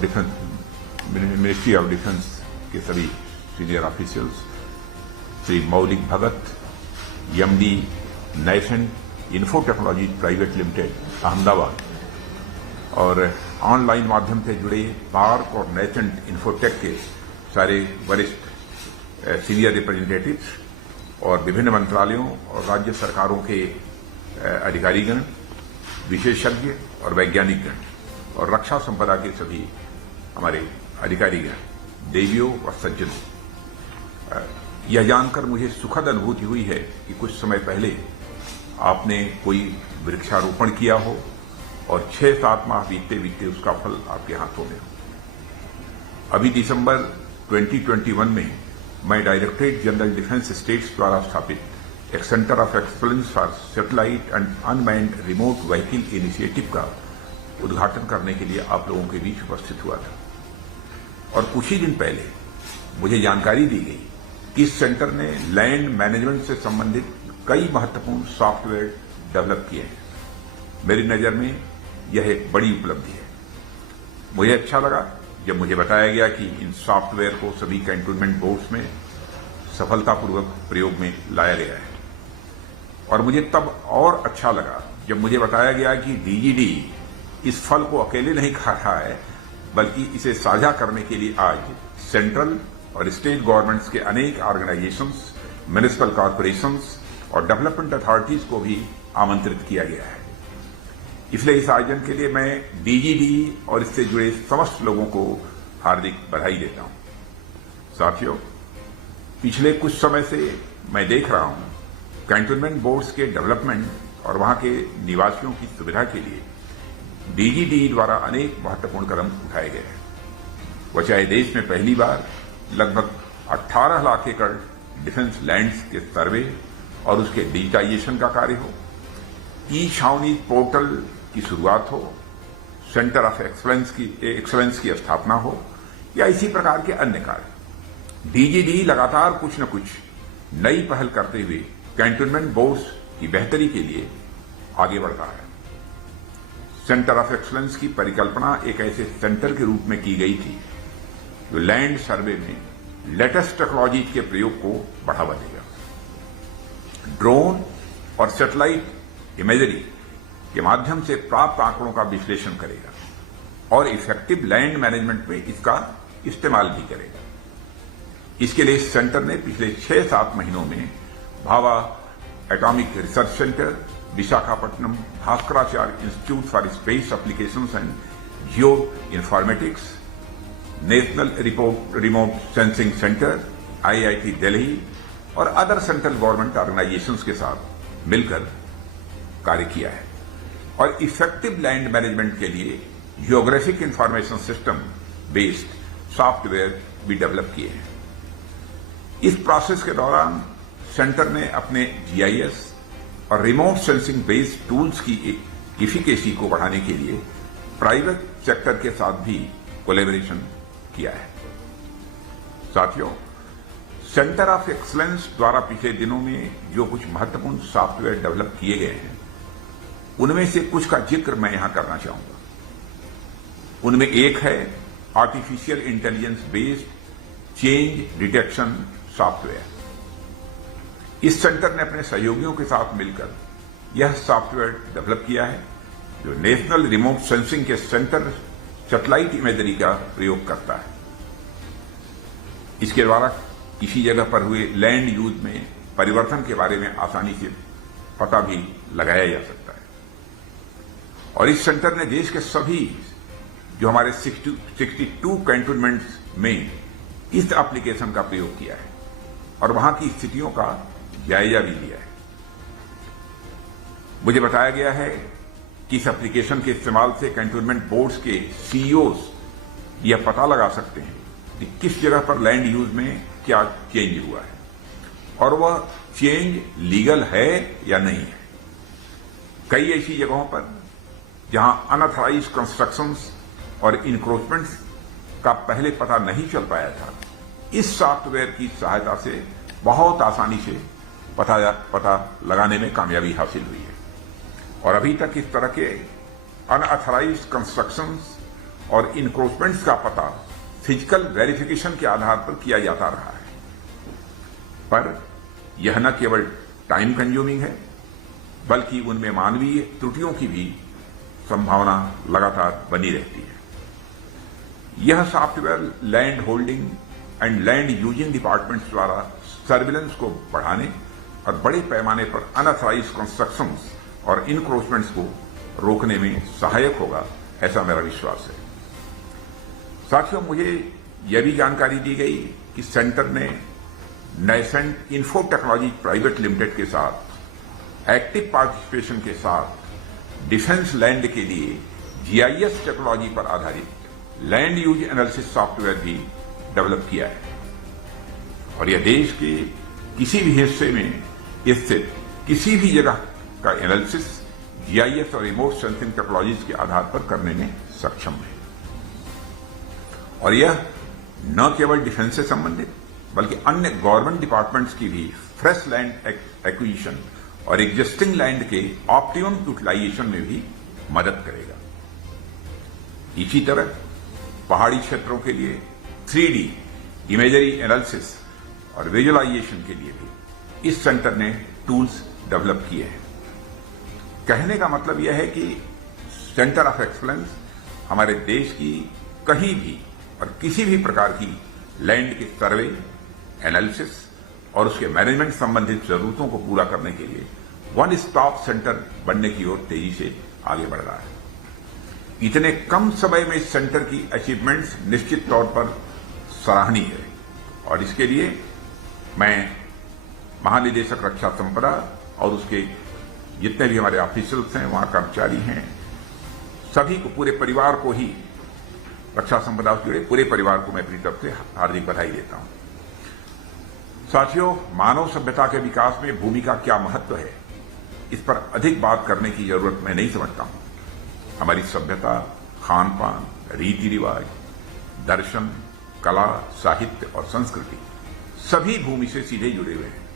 Defence ministry of defence के सभी senior officials, Shri Maulik Bhagat, MD Nascent Info Technology private limited Ahmedabad, और online माध्यम से जुड़े पार्क और नेसेंट इन्फोटेक के सारे वरिष्ठ सीनियर रिप्रेजेंटेटिव्स और विभिन्न मंत्रालयों और राज्य सरकारों के अधिकारीगण, विशेषज्ञ और वैज्ञानिकगण और रक्षा संपदा के सभी हमारे अधिकारीगण, देवियों और सज्जनों, यह जानकर मुझे सुखद अनुभूति हुई है कि कुछ समय पहले आपने कोई वृक्षारोपण किया हो और 6-7 माह बीतते बीतते उसका फल आपके हाथों में हो। अभी दिसंबर 2021 में मैं डायरेक्टरेट जनरल डिफेंस स्टेट्स द्वारा स्थापित एक centre of excellence for satellite and unmanned remote vehicle initiative का उद्घाटन करने के लिए आप लोगों के बीच उपस्थित हुआ था, और कुछ ही दिन पहले मुझे जानकारी दी गई कि इस सेंटर ने लैंड मैनेजमेंट से संबंधित कई महत्वपूर्ण सॉफ्टवेयर डेवलप किए हैं। मेरी नजर में यह एक बड़ी उपलब्धि है। मुझे अच्छा लगा जब मुझे बताया गया कि इन सॉफ्टवेयर को सभी कैंटोनमेंट बोर्ड्स में सफलतापूर्वक प्रयोग में लाया गया है, और मुझे तब और अच्छा लगा जब मुझे बताया गया कि डीजीडी इस फल को अकेले नहीं खा रहा है, बल्कि इसे साझा करने के लिए आज सेंट्रल और स्टेट गवर्नमेंट्स के अनेक ऑर्गेनाइजेशंस, म्युनिसिपल कॉर्पोरेशंस और डेवलपमेंट अथॉरिटीज को भी आमंत्रित किया गया है। इसलिए इस आयोजन के लिए मैं डीजीडी और इससे जुड़े समस्त लोगों को हार्दिक बधाई देता हूं। साथियों, पिछले कुछ समय से मैं देख रहा हूं कैंटोनमेंट बोर्ड्स के डेवलपमेंट और वहां के निवासियों की सुविधा के लिए डीजीडी द्वारा अनेक महत्वपूर्ण कदम उठाए गए हैं। वह चाहे देश में पहली बार लगभग 18 लाख एकड़ डिफेंस लैंड्स के सर्वे और उसके डिजिटाइजेशन का कार्य हो, ई छावनी पोर्टल की शुरुआत हो, सेंटर ऑफ एक्सलेंस की स्थापना हो, या इसी प्रकार के अन्य कार्य। डीजीडी लगातार कुछ न कुछ नई पहल करते हुए कैंटोनमेंट बोर्ड्स की बेहतरी के लिए आगे बढ़ रहा है। सेंटर ऑफ एक्सलेंस की परिकल्पना एक ऐसे सेंटर के रूप में की गई थी जो लैंड सर्वे में लेटेस्ट टेक्नोलॉजी के प्रयोग को बढ़ावा देगा, ड्रोन और सैटेलाइट इमेजरी के माध्यम से प्राप्त आंकड़ों का विश्लेषण करेगा और इफेक्टिव लैंड मैनेजमेंट में इसका इस्तेमाल भी करेगा। इसके लिए सेंटर ने पिछले 6-7 महीनों में Bhabha atomic research centre, Visakhapatnam Bhaskaracharya institute for space applications and geo informatics, national remote sensing centre, IIT Delhi और अदर सेंट्रल गवर्नमेंट ऑर्गेनाइजेशंस के साथ मिलकर कार्य किया है, और इफेक्टिव लैंड मैनेजमेंट के लिए geographic information system based software भी डेवलप किए हैं। इस प्रोसेस के दौरान सेंटर ने अपने GIS और रिमोट सेंसिंग बेस्ड टूल्स की इफिकेसी को बढ़ाने के लिए प्राइवेट सेक्टर के साथ भी कोलैबोरेशन किया है। साथियों, सेंटर ऑफ एक्सलेंस द्वारा पिछले दिनों में जो कुछ महत्वपूर्ण सॉफ्टवेयर डेवलप किए गए हैं, उनमें से कुछ का जिक्र मैं यहां करना चाहूंगा। उनमें एक है artificial intelligence based change detection software. इस सेंटर ने अपने सहयोगियों के साथ मिलकर यह सॉफ्टवेयर डेवलप किया है जो नेशनल रिमोट सेंसिंग के सेंटर सैटेलाइट इमेजरी का प्रयोग करता है। इसके द्वारा किसी जगह पर हुए लैंड यूज में परिवर्तन के बारे में आसानी से पता भी लगाया जा सकता है, और इस सेंटर ने देश के सभी जो हमारे 62 कैंटोनमेंट्स में इस एप्लीकेशन का प्रयोग किया है और वहां की स्थितियों का जायजा भी लिया है। मुझे बताया गया है कि इस एप्लीकेशन के इस्तेमाल से कैंटोनमेंट बोर्ड्स के CEOs यह पता लगा सकते हैं कि किस जगह पर लैंड यूज में क्या चेंज हुआ है और वह चेंज लीगल है या नहीं है। कई ऐसी जगहों पर जहां अनऑथराइज कंस्ट्रक्शंस और इंक्रोचमेंट्स का पहले पता नहीं चल पाया था, इस सॉफ्टवेयर की सहायता से बहुत आसानी से पता लगाने में कामयाबी हासिल हुई है, और अभी तक इस तरह के अनऑथराइज कंस्ट्रक्शंस और इनक्रोचमेंट्स का पता फिजिकल वेरिफिकेशन के आधार पर किया जाता रहा है। पर यह न केवल टाइम कंज्यूमिंग है, बल्कि उनमें मानवीय त्रुटियों की भी संभावना लगातार बनी रहती है। यह software land holding and land using departments द्वारा सर्विलेंस को बढ़ाने और बड़े पैमाने पर अनऑथराइज्ड कंस्ट्रक्शंस और इनक्रोचमेंट्स को रोकने में सहायक होगा, ऐसा मेरा विश्वास है। साथियों, मुझे यह भी जानकारी दी गई कि सेंटर ने नाइसेंट इन्फो टेक्नोलॉजी प्राइवेट लिमिटेड के साथ एक्टिव पार्टिसिपेशन के साथ डिफेंस लैंड के लिए जीआईएस टेक्नोलॉजी पर आधारित लैंड यूज एनालिसिस सॉफ्टवेयर भी डेवलप किया है और यह देश के किसी भी हिस्से में स्थित किसी भी जगह का एनालिसिस जीआईएस और रिमोट सेंसिंग टेक्नोलॉजीज के आधार पर करने में सक्षम है। और यह न केवल डिफेंस से संबंधित बल्कि अन्य गवर्नमेंट डिपार्टमेंट्स की भी फ्रेश लैंड एक्विजिशन और एग्जिस्टिंग लैंड के ऑप्टिमम यूटिलाइजेशन में भी मदद करेगा। इसी तरह पहाड़ी क्षेत्रों के लिए 3D इमेजरी एनालिसिस और विजुअलाइजेशन के लिए भी इस सेंटर ने टूल्स डेवलप किए हैं। कहने का मतलब यह है कि सेंटर ऑफ एक्सीलेंस हमारे देश की कहीं भी और किसी भी प्रकार की लैंड के सर्वे, एनालिसिस और उसके मैनेजमेंट संबंधित जरूरतों को पूरा करने के लिए वन स्टॉप सेंटर बनने की ओर तेजी से आगे बढ़ रहा है। इतने कम समय में इस सेंटर की अचीवमेंट्स निश्चित तौर पर सराहनीय है और इसके लिए मैं महानिदेशक रक्षा संपदा और उसके जितने भी हमारे ऑफिसर्स हैं, वहां कर्मचारी हैं, सभी को, पूरे परिवार को ही, रक्षा संपदा से जुड़े पूरे परिवार को मैं अपनी तरफ से हार्दिक बधाई देता हूं। साथियों, मानव सभ्यता के विकास में भूमि का क्या महत्व है, इस पर अधिक बात करने की जरूरत मैं नहीं समझता हूं। हमारी सभ्यता, खान पान, रीति रिवाज, दर्शन, कला, साहित्य और संस्कृति सभी भूमि से सीधे जुड़े हुए हैं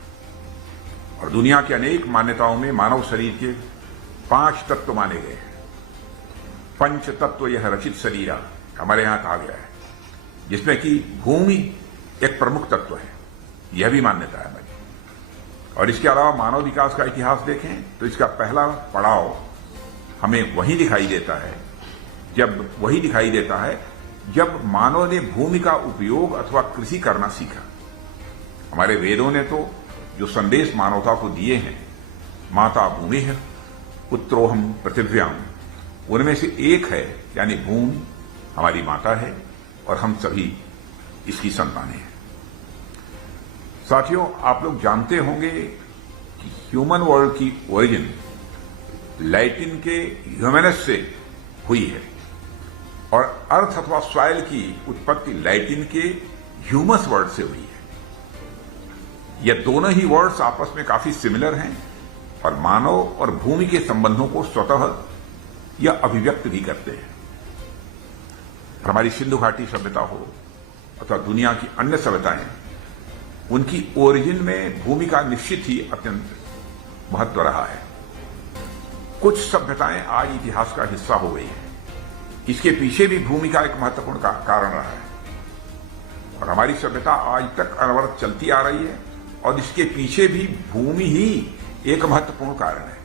और दुनिया की अनेक मान्यताओं में मानव शरीर के 5 तत्व माने गए हैं। पंच तत्व यह रचित शरीर हमारे यहां कहा गया है, जिसमें कि भूमि एक प्रमुख तत्व है, यह भी मान्यता है हमारी। और इसके अलावा मानव विकास का इतिहास देखें तो इसका पहला पड़ाव हमें वही दिखाई देता है जब मानव ने भूमि का उपयोग अथवा कृषि करना सीखा। हमारे वेदों ने तो जो संदेश मानवता को दिए हैं, माता भूमि है, पुत्रोहम पृथिव्याम, उनमें से एक है, यानी भूमि हमारी माता है और हम सभी इसकी संतानें हैं। साथियों, आप लोग जानते होंगे कि ह्यूमन वर्ल्ड की ओरिजिन लैटिन के ह्यूमनस से हुई है और अर्थ अथवा सॉइल की उत्पत्ति लैटिन के ह्यूमस वर्ड से हुई है। यह दोनों ही वर्ड्स आपस में काफी सिमिलर हैं और मानव और भूमि के संबंधों को स्वतः यह अभिव्यक्त भी करते हैं। हमारी सिंधु घाटी सभ्यता हो अथवा दुनिया की अन्य सभ्यताएं, उनकी ओरिजिन में भूमि का निश्चित ही अत्यंत महत्व रहा है। कुछ सभ्यताएं आज इतिहास का हिस्सा हो गई हैं, इसके पीछे भी भूमि का एक महत्वपूर्ण कारण रहा है और हमारी सभ्यता आज तक अनवरत चलती आ रही है और इसके पीछे भी भूमि ही एक महत्वपूर्ण कारण है।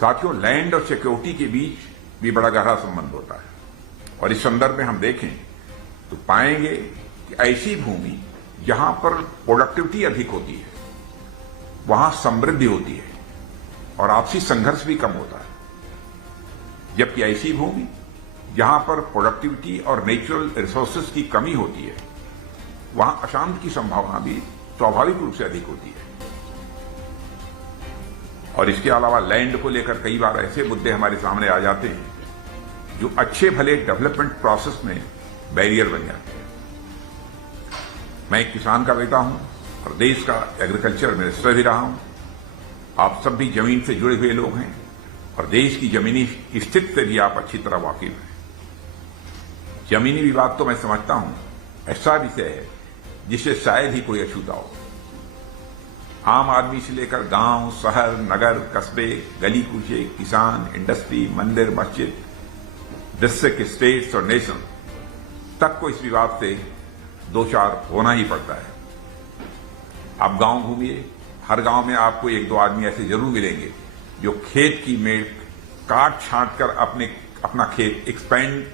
साथियों, लैंड और सिक्योरिटी के बीच भी बड़ा गहरा संबंध होता है और इस संदर्भ में हम देखें तो पाएंगे कि ऐसी भूमि जहां पर प्रोडक्टिविटी अधिक होती है, वहां समृद्धि होती है और आपसी संघर्ष भी कम होता है, जबकि ऐसी भूमि जहां पर प्रोडक्टिविटी और नेचुरल रिसोर्सेज की कमी होती है, वहां अशांति की संभावना भी स्वाभाविक रूप से अधिक होती है। और इसके अलावा लैंड को लेकर कई बार ऐसे मुद्दे हमारे सामने आ जाते हैं जो अच्छे भले डेवलपमेंट प्रोसेस में बैरियर बन जाते हैं। मैं एक किसान का बेटा हूं और देश का एग्रीकल्चर मिनिस्टर भी रहा हूं। आप सब भी जमीन से जुड़े हुए लोग हैं और देश की जमीनी स्थिति से भी आप अच्छी तरह वाकिफ हैं। जमीनी विवाद तो मैं समझता हूं ऐसा विषय है जिससे शायद ही कोई अछूता हो। आम आदमी से लेकर गांव, शहर, नगर, कस्बे, गली कूचे, किसान, इंडस्ट्री, मंदिर, मस्जिद, डिस्ट्रिक्ट, स्टेट्स और नेशन तक को इस विवाद से दो चार होना ही पड़ता है। आप गांव घूमिए, हर गांव में आपको एक दो आदमी ऐसे जरूर मिलेंगे जो खेत की मेड़ काट छांट कर अपना खेत एक्सपेंड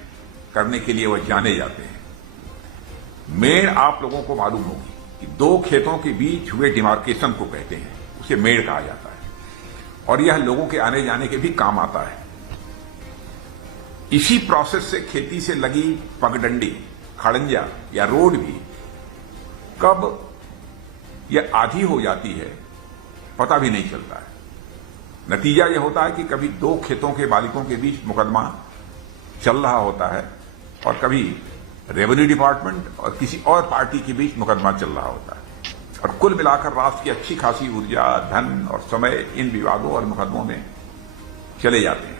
करने के लिए वह जाने जाते हैं। मेड़ आप लोगों को मालूम होगी कि दो खेतों के बीच हुए डिमार्केशन को कहते हैं, उसे मेड़ कहा जाता है और यह लोगों के आने जाने के भी काम आता है। इसी प्रोसेस से खेती से लगी पगडंडी, खड़ंजा या रोड भी कब यह आधी हो जाती है पता भी नहीं चलता है। नतीजा यह होता है कि कभी दो खेतों के मालिकों के बीच मुकदमा चल रहा होता है और कभी रेवेन्यू डिपार्टमेंट और किसी और पार्टी के बीच मुकदमा चल रहा होता है और कुल मिलाकर राष्ट्र की अच्छी खासी ऊर्जा, धन और समय इन विवादों और मुकदमों में चले जाते हैं।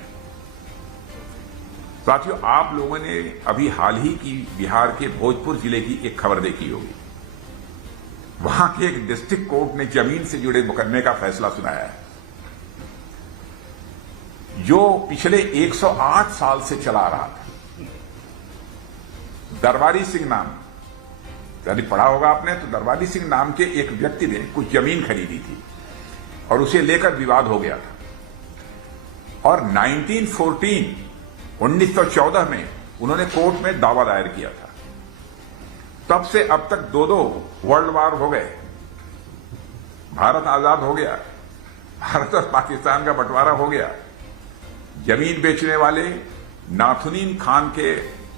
साथियों, आप लोगों ने अभी हाल ही की बिहार के भोजपुर जिले की एक खबर देखी होगी। वहां के एक डिस्ट्रिक्ट कोर्ट ने जमीन से जुड़े मुकदमे का फैसला सुनाया है जो पिछले 108 साल से चला रहा था। दरबारी सिंह नाम, यदि पढ़ा होगा आपने, तो दरबारी सिंह नाम के एक व्यक्ति ने कुछ जमीन खरीदी थी और उसे लेकर विवाद हो गया था और 1914 में उन्होंने कोर्ट में दावा दायर किया था। तब से अब तक दो वर्ल्ड वार हो गए, भारत आजाद हो गया, भारत और पाकिस्तान का बंटवारा हो गया। जमीन बेचने वाले नाथुनीन खान के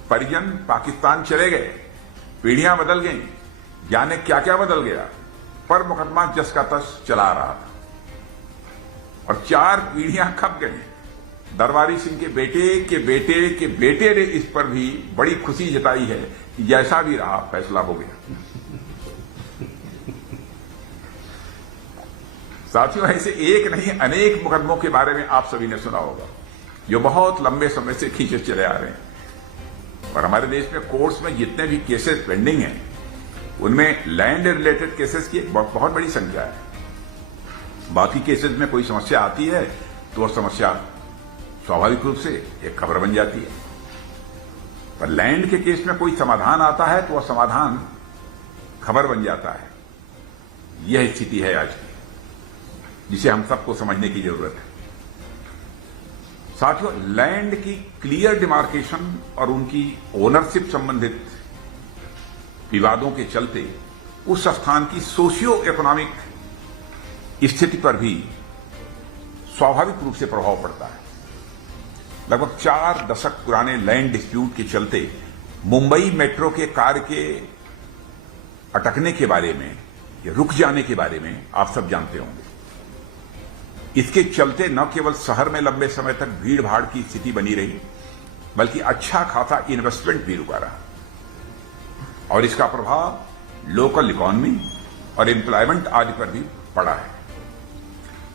परिजन पाकिस्तान चले गए, पीढ़ियां बदल गईं, जाने क्या क्या बदल गया, पर मुकदमा जस का तस चला रहा था और 4 पीढ़ियां खप गई। दरबारी सिंह के बेटे के बेटे के बेटे ने इस पर भी बड़ी खुशी जताई है कि जैसा भी रहा फैसला हो गया। साथियों, ऐसे एक नहीं अनेक मुकदमों के बारे में आप सभी ने सुना होगा जो बहुत लंबे समय से खींचे चले आ रहे हैं और हमारे देश में कोर्ट्स में जितने भी केसेस पेंडिंग हैं उनमें लैंड रिलेटेड केसेस की एक बहुत बड़ी संख्या है। बाकी केसेस में कोई समस्या आती है तो वह समस्या स्वाभाविक रूप से एक खबर बन जाती है, पर लैंड के केस में कोई समाधान आता है तो वह समाधान खबर बन जाता है। यह स्थिति है आज की, जिसे हम सबको समझने की जरूरत है। साथियों, लैंड की क्लियर डिमार्केशन और उनकी ओनरशिप संबंधित विवादों के चलते उस स्थान की सोशियो इकोनॉमिक स्थिति पर भी स्वाभाविक रूप से प्रभाव पड़ता है। लगभग 4 दशक पुराने लैंड डिस्प्यूट के चलते मुंबई मेट्रो के कार्य के अटकने के बारे में या रुक जाने के बारे में आप सब जानते होंगे। इसके चलते न केवल शहर में लंबे समय तक भीड़ भाड़ की स्थिति बनी रही, बल्कि अच्छा खासा इन्वेस्टमेंट भी रुका रहा और इसका प्रभाव लोकल इकोनॉमी और एम्प्लॉयमेंट आदि पर भी पड़ा है।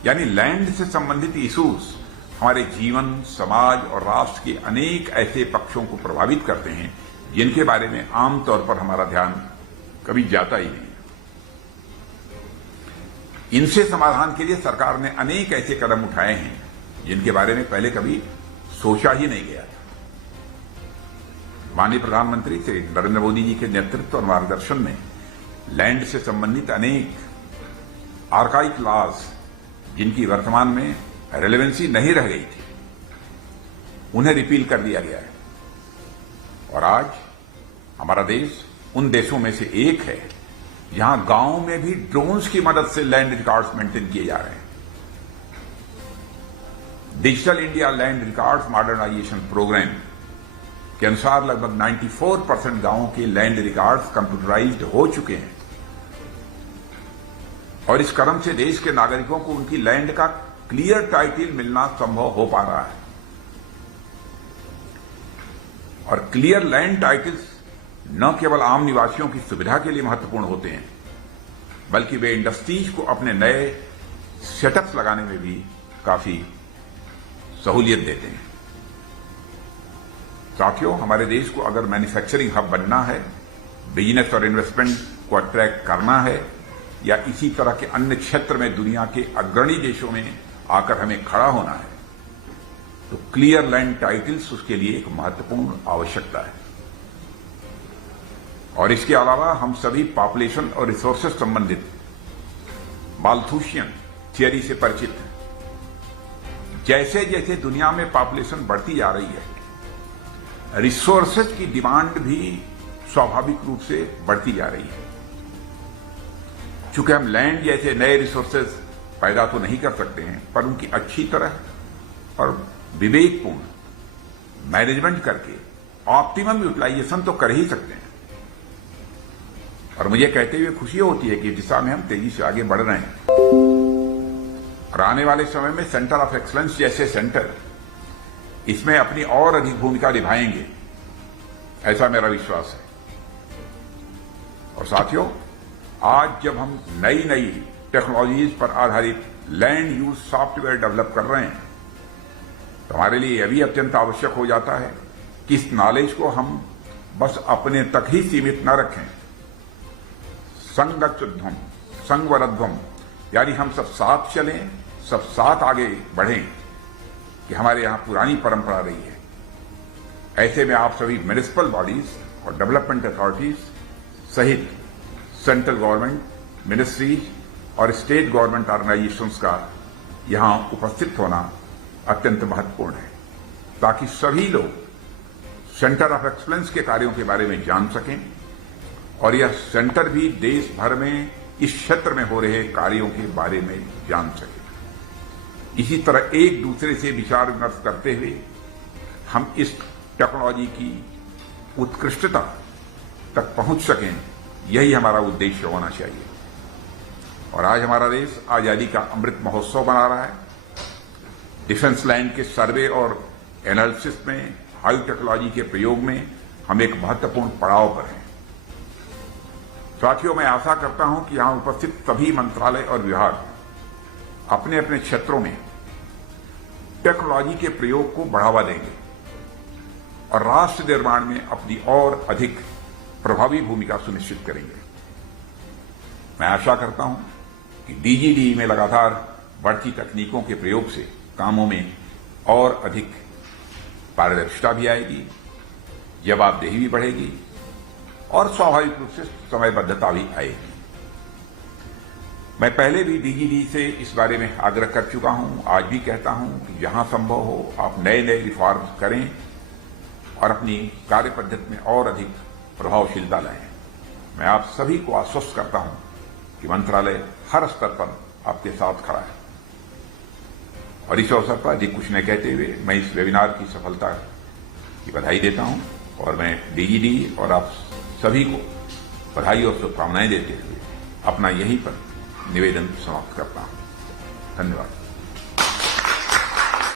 यानी लैंड से संबंधित इश्यूज हमारे जीवन, समाज और राष्ट्र के अनेक ऐसे पक्षों को प्रभावित करते हैं जिनके बारे में आमतौर पर हमारा ध्यान कभी जाता ही नहीं। इनसे समाधान के लिए सरकार ने अनेक ऐसे कदम उठाए हैं जिनके बारे में पहले कभी सोचा ही नहीं गया था। माननीय प्रधानमंत्री श्री नरेंद्र मोदी जी के नेतृत्व और मार्गदर्शन में लैंड से संबंधित अनेक आर्काइक लॉज जिनकी वर्तमान में रेलेवेंसी नहीं रह गई थी, उन्हें रिपील कर दिया गया है और आज हमारा देश उन देशों में से एक है जहां गांवों में भी ड्रोन्स की मदद से लैंड रिकॉर्ड्स मेंटेन किए जा रहे हैं। Digital India land records modernisation programme के अनुसार लगभग 94% गांवों के लैंड रिकॉर्ड्स कंप्यूटराइज्ड हो चुके हैं और इस क्रम से देश के नागरिकों को उनकी लैंड का क्लियर टाइटल मिलना संभव हो पा रहा है। और क्लियर लैंड टाइटल्स न केवल आम निवासियों की सुविधा के लिए महत्वपूर्ण होते हैं, बल्कि वे इंडस्ट्रीज को अपने नए सेटअप्स लगाने में भी काफी सहूलियत देते हैं। साथियों, हमारे देश को अगर मैन्युफैक्चरिंग हब बनना है, बिजनेस और इन्वेस्टमेंट को अट्रैक्ट करना है, या इसी तरह के अन्य क्षेत्र में दुनिया के अग्रणी देशों में आकर हमें खड़ा होना है, तो क्लियर लैंड टाइटल्स उसके लिए एक महत्वपूर्ण आवश्यकता है। और इसके अलावा हम सभी पॉपुलेशन और रिसोर्सेज संबंधित माल्थूशियन थियरी से परिचित हैं। जैसे जैसे दुनिया में पॉपुलेशन बढ़ती जा रही है, रिसोर्सेज की डिमांड भी स्वाभाविक रूप से बढ़ती जा रही है। चूंकि हम लैंड जैसे नए रिसोर्सेज पैदा तो नहीं कर सकते हैं, पर उनकी अच्छी तरह और विवेकपूर्ण मैनेजमेंट करके ऑप्टिमम यूटिलाइजेशन तो कर ही सकते हैं। और मुझे कहते हुए खुशी होती है कि इस दिशा में हम तेजी से आगे बढ़ रहे हैं और आने वाले समय में सेंटर ऑफ एक्सलेंस जैसे सेंटर इसमें अपनी और अधिक भूमिका निभाएंगे, ऐसा मेरा विश्वास है। और साथियों, आज जब हम नई नई टेक्नोलॉजीज पर आधारित लैंड यूज सॉफ्टवेयर डेवलप कर रहे हैं, तो हमारे लिए यह भी अत्यंत आवश्यक हो जाता है कि इस नॉलेज को हम बस अपने तक ही सीमित न रखें। संगच्चुद्धम संगवरध्वम, यानी हम सब साथ चलें, सब साथ आगे बढ़ें, कि हमारे यहां पुरानी परंपरा रही है। ऐसे में आप सभी म्युनिसिपल बॉडीज और डेवलपमेंट अथॉरिटीज सहित सेंट्रल गवर्नमेंट, मिनिस्ट्रीज और स्टेट गवर्नमेंट ऑर्गेनाइजेशंस का यहां उपस्थित होना अत्यंत महत्वपूर्ण है, ताकि सभी लोग सेंटर ऑफ एक्सलेंस के कार्यों के बारे में जान सकें और यह सेंटर भी देश भर में इस क्षेत्र में हो रहे कार्यों के बारे में जान सके। इसी तरह एक दूसरे से विचार विमर्श करते हुए हम इस टेक्नोलॉजी की उत्कृष्टता तक पहुंच सकें, यही हमारा उद्देश्य होना चाहिए। और आज हमारा देश आजादी का अमृत महोत्सव मना रहा है। डिफेंस लैंड के सर्वे और एनालिसिस में हाई टेक्नोलॉजी के प्रयोग में हम एक महत्वपूर्ण पड़ाव पर हैं। साथियों, मैं आशा करता हूं कि यहां उपस्थित सभी मंत्रालय और विभाग अपने अपने क्षेत्रों में टेक्नोलॉजी के प्रयोग को बढ़ावा देंगे और राष्ट्र निर्माण में अपनी और अधिक प्रभावी भूमिका सुनिश्चित करेंगे। मैं आशा करता हूं कि डीजीडी में लगातार बढ़ती तकनीकों के प्रयोग से कामों में और अधिक पारदर्शिता भी आएगी, जवाबदेही भी बढ़ेगी और स्वाभाविक रूप से समयबद्धता भी आएगी। मैं पहले भी डीजीडी से इस बारे में आग्रह कर चुका हूं, आज भी कहता हूं कि जहां संभव हो आप नए नए रिफॉर्म करें और अपनी कार्य पद्धति में और अधिक प्रभावशीलता लाएं। मैं आप सभी को आश्वस्त करता हूं कि मंत्रालय हर स्तर पर आपके साथ खड़ा है। और इस अवसर पर अधिक कुछ न कहते हुए मैं इस वेबिनार की सफलता की बधाई देता हूं और मैं डीजीडी और आप सभी को बधाई और शुभकामनाएं देते हुए अपना यहीं पर निवेदन समाप्त करता हूं। धन्यवाद।